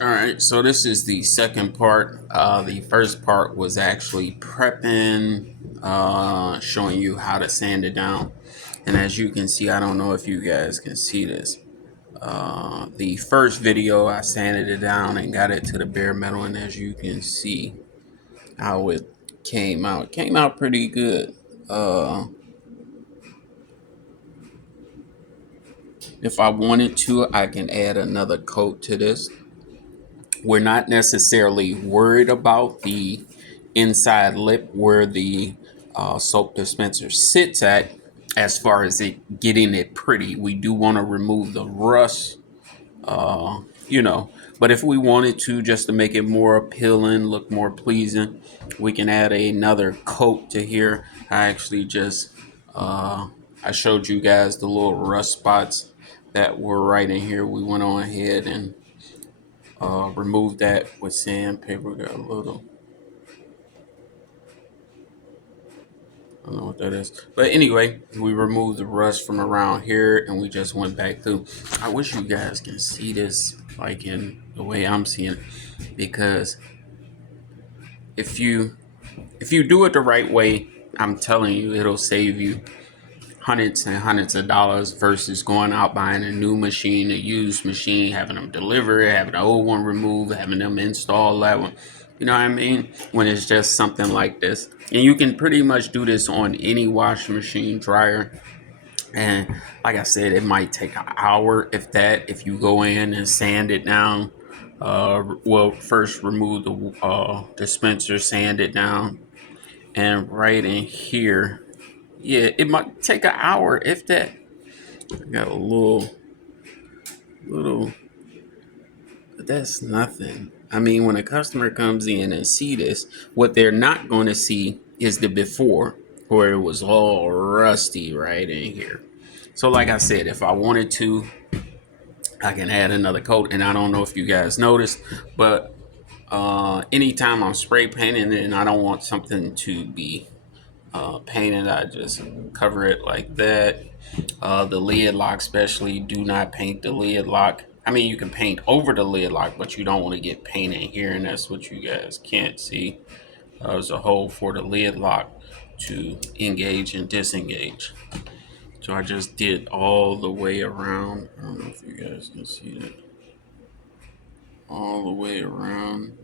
All right, so this is the second part. The first part was actually prepping, showing you how to sand it down. And as you can see, I don't know if you guys can see this. The first video, I sanded it down and got it to the bare metal. And as you can see how it came out pretty good. If I wanted to, I can add another coat to this. We're not necessarily worried about the inside lip where the soap dispenser sits at as far as it getting it pretty. We do want to remove the rust, uh, you know, but if we wanted to, just to make it more appealing, look more pleasing, we can add another coat to here. I actually just I showed you guys the little rust spots that were right in here. We went on ahead and remove that with sandpaper. Got a little, I don't know what that is. But anyway, we removed the rust from around here and we just went back through. I wish you guys can see this like in the way I'm seeing it. Because if you do it the right way, I'm telling you, it'll save you hundreds and hundreds of dollars versus going out buying a new machine, a used machine, having them deliver it, having the old one removed, having them install that one. You know what I mean? When it's just something like this. And you can pretty much do this on any washing machine, dryer. And like I said, it might take an hour, if that, if you go in and sand it down. Well, first remove the dispenser, sand it down. And right in here, yeah, it might take an hour, if that. I got a little, but that's nothing. I mean, when a customer comes in and see this, what they're not going to see is the before, where it was all rusty right in here. So, like I said, if I wanted to, I can add another coat. And I don't know if you guys noticed, but anytime I'm spray painting and I don't want something to be painted, I just cover it like that. The lid lock especially, do not paint the lid lock. I mean, you can paint over the lid lock, but you don't want to get paint in here, and that's what you guys can't see. There's a hole for the lid lock to engage and disengage. So I just did all the way around. I don't know if you guys can see that. All the way around.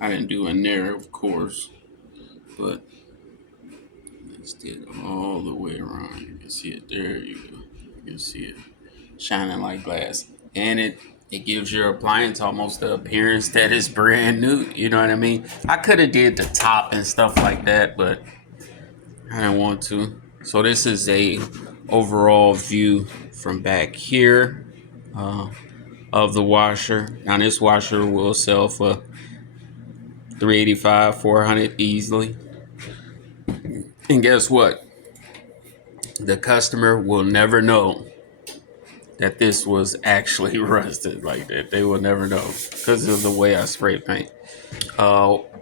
I didn't do a there, of course, but just did all the way around. You can see it. There you go. You can see it shining like glass, and it gives your appliance almost the appearance that it's brand new. You know what I mean? I could have did the top and stuff like that, but I didn't want to. So this is a overall view from back here of the washer. Now this washer will sell for $385, $400 easily. And guess what? The customer will never know that this was actually rusted like that. They will never know because of the way I spray paint.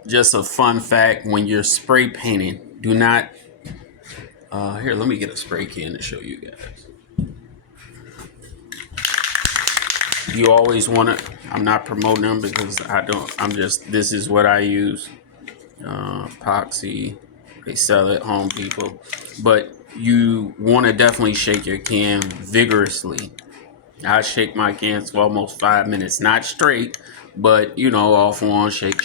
Just a fun fact, when you're spray painting, do not, here, let me get a spray can to show you guys. You always want to, I'm not promoting them because I don't, this is what I use. Epoxy, they sell at Home Depot. But you want to definitely shake your can vigorously. I shake my cans for almost 5 minutes, not straight, but off on, shake,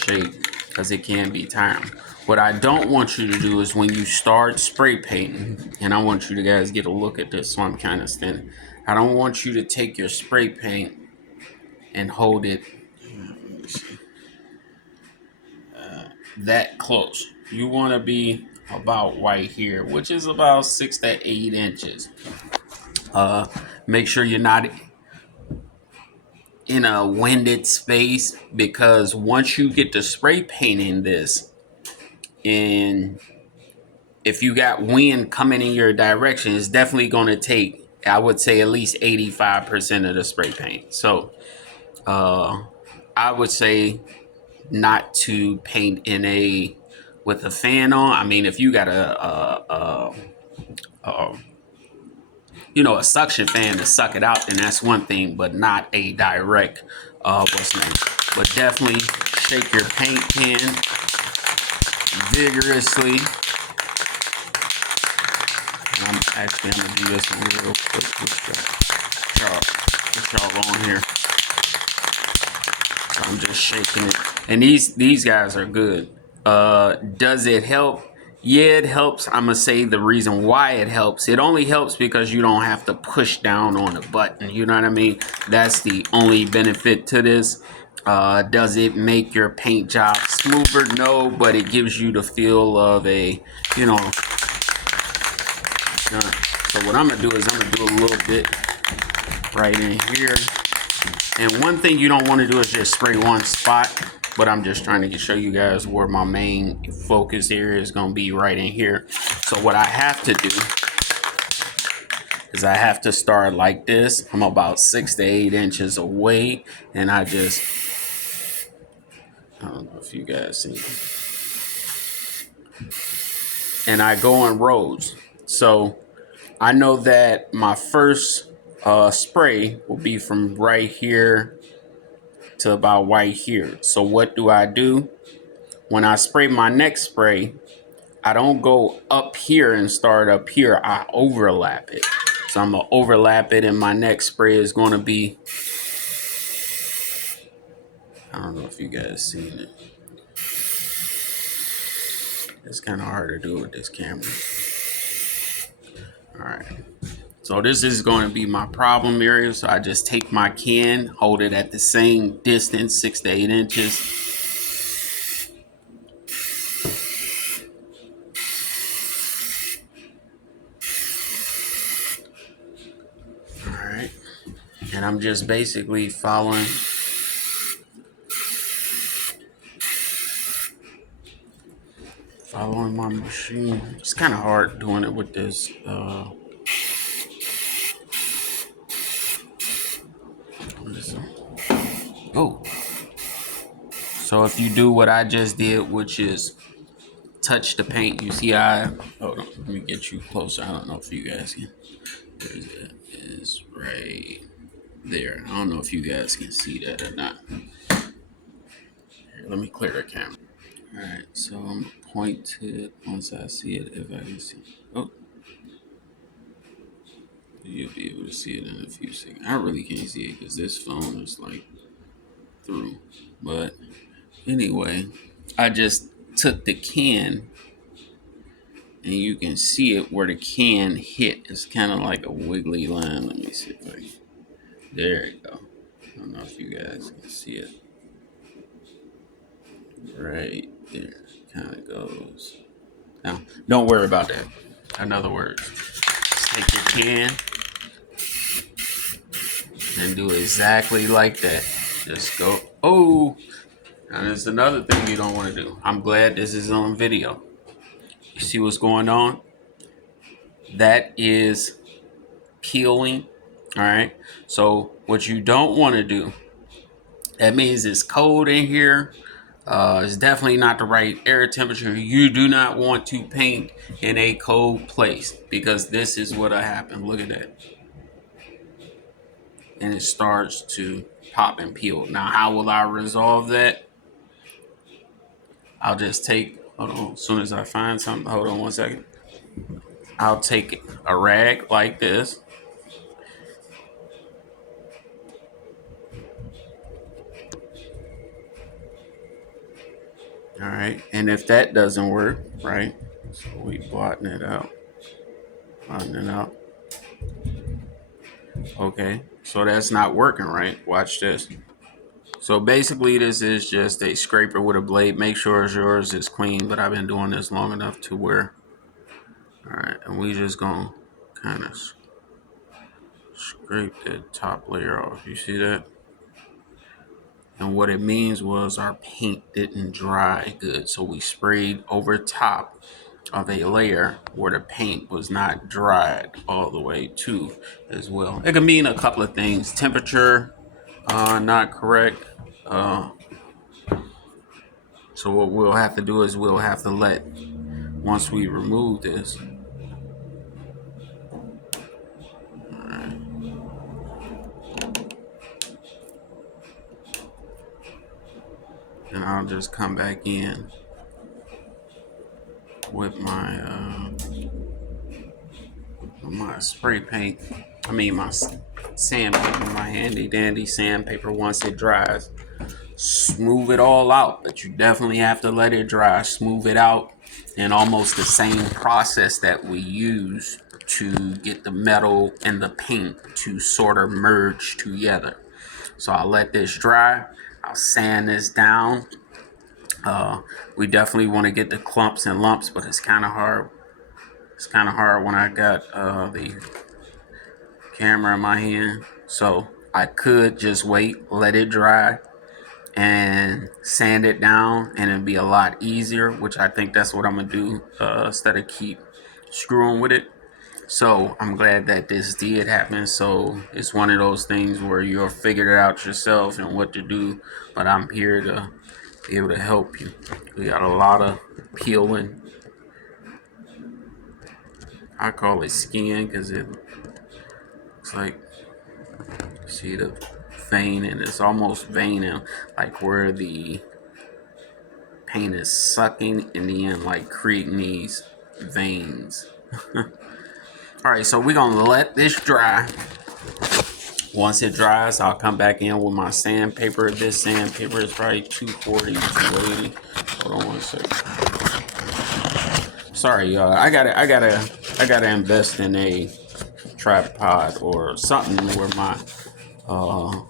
because it can be tiring. What I don't want you to do is when you start spray painting, and I want you to guys get a look at this, so I'm kind of standing. I don't want you to take your spray paint and hold it that close. You want to be about right here, which is about 6 to 8 inches. Make sure you're not in a winded space, because once you get the spray painting this, and if you got wind coming in your direction, it's definitely going to take, I would say, at least 85% of the spray paint. So I would say not to paint with a fan on. I mean, if you got a suction fan to suck it out, then that's one thing, but not a direct what's the name? But definitely shake your paint can vigorously. And I'm gonna do this one real quick. Put y'all on here. So I'm just shaking it. And these guys are good. Does it help? Yeah, it helps. I'm gonna say the reason why it helps. It only helps because you don't have to push down on the button. You know what I mean? That's the only benefit to this. Does it make your paint job smoother? No, but it gives you the feel of a, you know. So what I'm gonna do is I'm gonna do a little bit right in here. And one thing you don't want to do is just spray one spot, but I'm just trying to show you guys where my main focus area is going to be right in here. So what I have to do is I have to start like this. I'm about 6 to 8 inches away, and I don't know if you guys see it. And I go in rows. So I know that my first spray will be from right here to about right here. So what do? When I spray my next spray, I don't go up here and start up here. I overlap it. So I'm gonna overlap it, and my next spray is gonna be, I don't know if you guys seen it. It's kind of hard to do with this camera. All right. So this is going to be my problem area. So I just take my can, hold it at the same distance, 6 to 8 inches. All right. And I'm just basically following my machine. It's kind of hard doing it with this. Oh. So if you do what I just did, which is touch the paint, you see hold on, let me get you closer. I don't know if you guys can. Where is it? It's right there. I don't know if you guys can see that or not. Here, let me clear the camera. All right, so I'm gonna point to it once I see it, if I can see it. Oh, you'll be able to see it in a few seconds. I really can't see it because this phone is like through. But anyway, I just took the can, and you can see it where the can hit. It's kind of like a wiggly line. Let me see if I can. There you go. I don't know if you guys can see it. Right there. Kind of goes. Now, don't worry about that. In other words, just take your can and do exactly like that. Just go. Oh, and there's another thing you don't want to do. I'm glad this is on video. You see what's going on? That is peeling. All right. So what you don't want to do, that means it's cold in here. It's definitely not the right air temperature. You do not want to paint in a cold place because this is what'll happen. Look at that. And it starts to pop and peel. Now, how will I resolve that? I'll just take, hold on, as soon as I find something, hold on one second. I'll take a rag like this. All right. And if that doesn't work, right? So we blotting it out. Blotting it out. Okay. So that's not working, right? Watch this. So basically, this is just a scraper with a blade. Make sure yours is clean, but I've been doing this long enough to where, all right, and we just gonna kind of scrape the top layer off. You see that? And what it means was our paint didn't dry good, so we sprayed over top of a layer where the paint was not dried all the way to as well. It can mean a couple of things. Temperature, not correct. So what we'll have to do is we'll have to let, once we remove this, and I'll just come back in with my spray paint. I mean my sandpaper, my handy dandy sandpaper. Once it dries, smooth it all out. But you definitely have to let it dry, smooth it out, and almost the same process that we use to get the metal and the paint to sort of merge together. So I'll let this dry. I'll sand this down. We definitely want to get the clumps and lumps, but it's kind of hard. It's kind of hard when I got the camera in my hand. So I could just wait, let it dry, and sand it down, and it'd be a lot easier. Which I think that's what I'm gonna do instead of keep screwing with it. So I'm glad that this did happen. So it's one of those things where you'll figure it out yourself and what to do. But I'm here to be able to help you. We got a lot of peeling. I call it skiing because it looks like, see the vein, and it's almost veining, like where the paint is sucking in the end, like creating these veins. All right, so we're gonna let this dry. Once it dries, I'll come back in with my sandpaper. This sandpaper is probably 240, 280. Hold on one second. Sorry, y'all. I gotta invest in a tripod or something where my uh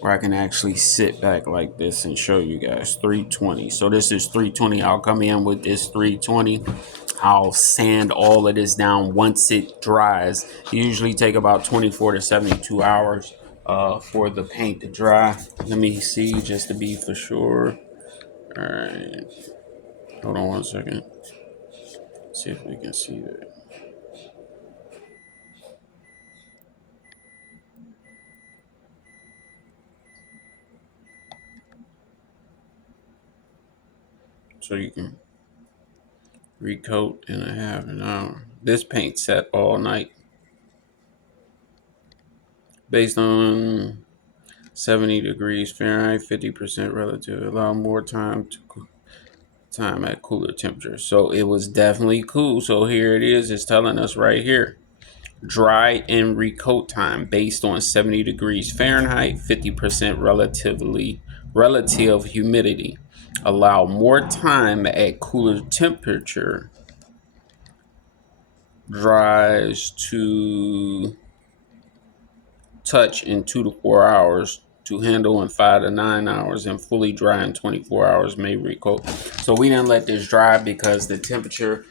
where I can actually sit back like this and show you guys. 320. So this is 320. I'll come in with this 320. I'll sand all of this down once it dries. Usually take about 24 to 72 hours for the paint to dry. Let me see just to be for sure. All right. Hold on one second. See if we can see that. So you can recoat in a half an hour. This paint set all night based on 70 degrees Fahrenheit, 50% relative. Allow more time at cooler temperatures. So it was definitely cool. So here it is. It's telling us right here. Dry and recoat time based on 70 degrees Fahrenheit, 50% relative humidity. Allow more time at cooler temperature. Dries to touch in 2 to 4 hours, to handle in 5 to 9 hours, and fully dry in 24 hours. May recoat. So we didn't let this dry because the temperature,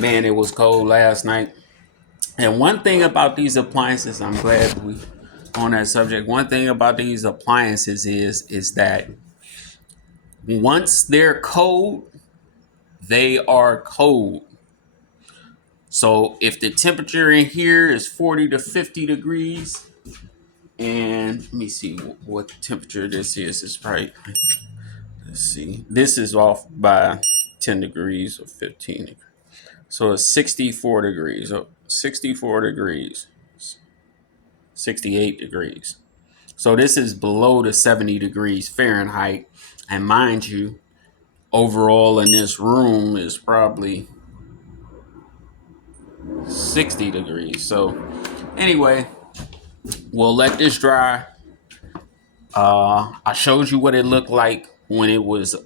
man, it was cold last night. And one thing about these appliances, I'm glad we on that subject. One thing about these appliances is that once they're cold, they are cold. So if the temperature in here is 40 to 50 degrees, and let me see what temperature this is. It's probably, let's see. This is off by 10 degrees or 15 degrees. So it's 64 degrees. 64 degrees. 68 degrees. So this is below the 70 degrees Fahrenheit. And mind you, overall in this room is probably 60 degrees. So anyway, we'll let this dry. I showed you what it looked like when it was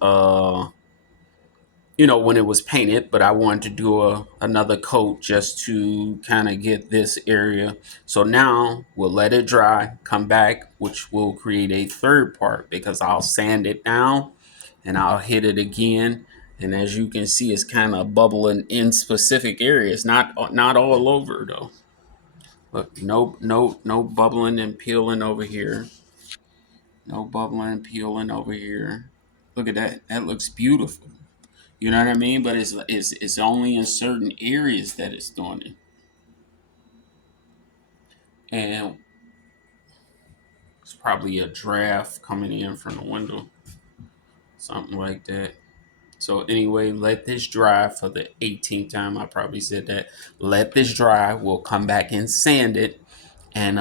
when it was painted, but I wanted to do another coat just to kind of get this area. So now we'll let it dry, come back, which will create a third part because I'll sand it down and I'll hit it again. And as you can see, it's kind of bubbling in specific areas, not all over though. But no bubbling and peeling over here. No bubbling and peeling over here. Look at that. That looks beautiful. You know what I mean? But it's only in certain areas that it's doing it. And it's probably a draft coming in from the window, something like that. So anyway, let this dry for the 18th time. I probably said that. Let this dry. We'll come back and sand it and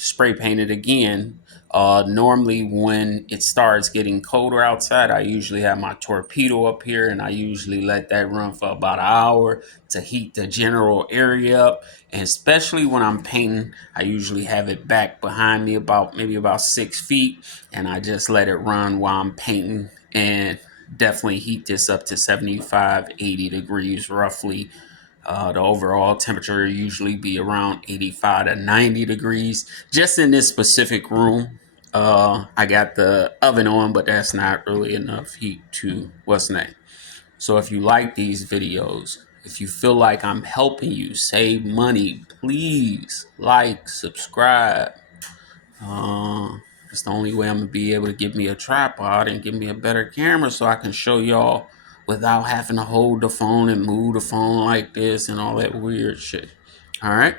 spray paint it again. Normally when it starts getting colder outside, I usually have my torpedo up here, and I usually let that run for about an hour to heat the general area up. And especially when I'm painting, I usually have it back behind me about maybe about 6 feet, and I just let it run while I'm painting, and definitely heat this up to 75, 80 degrees roughly. The overall temperature usually be around 85 to 90 degrees. Just in this specific room, I got the oven on, but that's not really enough heat to what's next. So if you like these videos, if you feel like I'm helping you save money, please like, subscribe. Uh, it's the only way I'm gonna be able to get me a tripod and give me a better camera so I can show y'all without having to hold the phone and move the phone like this and all that weird shit. All right.